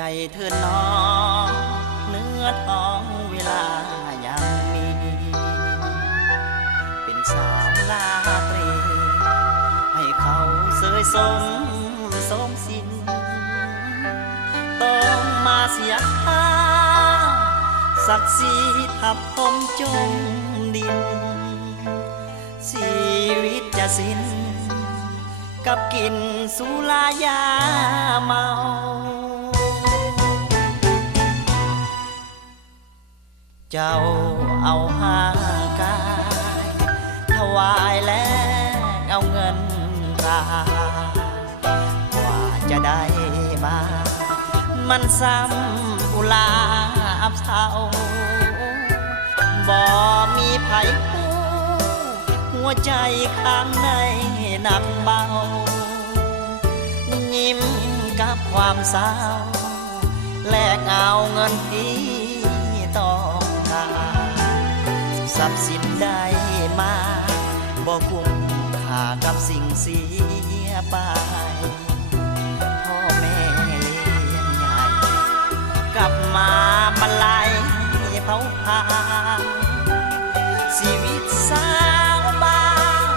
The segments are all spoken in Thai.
ใจเธอน้องเนื้อท้องเวลายังมีเป็นสาวลาตรีให้เขาเสยสมสิ้นต้องมาเสียค่าศักดิ์ศรีทับผมจมดินชีวิตจะสิ้นกับกินสุรายาเมาเจ้าเอาห่างกายถวายแล้วเอาเงินตราว่าจะได้มามันซ้ำอุลาอับเศร้าบ่มีไผผู้หัวใจข้างในหนักเบายิ้มกับความเศร้าแลกเอาเงินที่ต้องทรัพย์สินได้มาบ่คุ้มค่ากับสิ่งเสียไปพ่อแม่เลี้ยงใหญ่กลับมาบรรลัยเผาผลาญชีวิตสาวบ้าน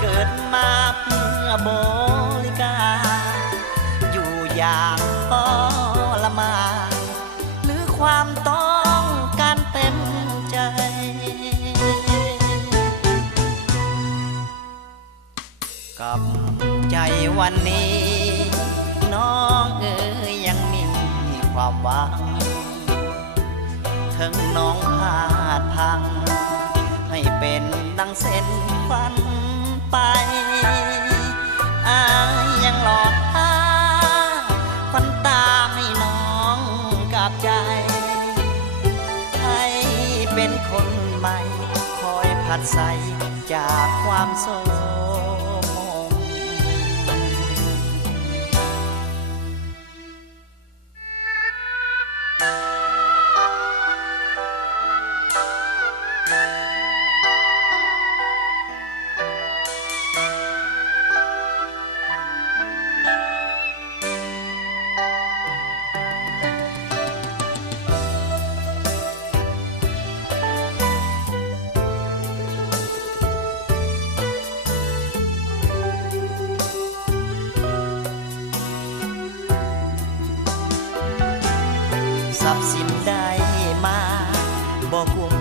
เกิดมาเพื่อบริการอยู่อย่างทรมานหรือความต้องการเต็มใจกับใจวันนี้น้องยังมีความหวังถึงน้องพลาดพังให้เป็นดังเส้นฝันไปยังหลอกตาควันตาให้น้องกับใจให้เป็นคนใหม่คอยผัดใสจากความโศกทรัพย์สินได้มาบ่คุ้ม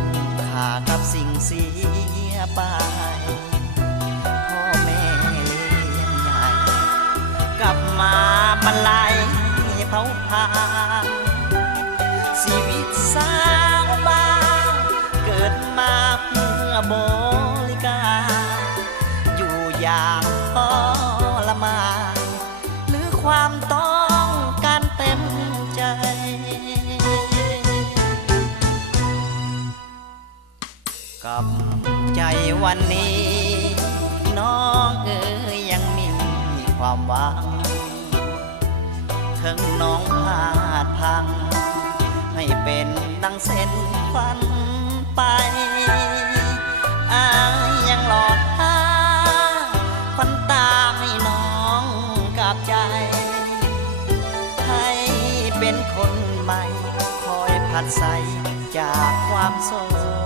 ค่ากับสิ่งเสียไปพ่อแม่เลี้ยงใหญ่กลับมาบรรลัยเผาผลาญชีวิตสาวบ้านเกิดมาเพื่อบริการอยู่อย่างทรมานหรือความต้องการเต็มใจกับใจวันนี้น้องยังมีความหวังถึงน้องพลาดพังให้เป็นดังเส้นฝันไปยังหลอกตาควันตาให้น้องกับใจให้เป็นคนใหม่คอยผัดใสจากความโศก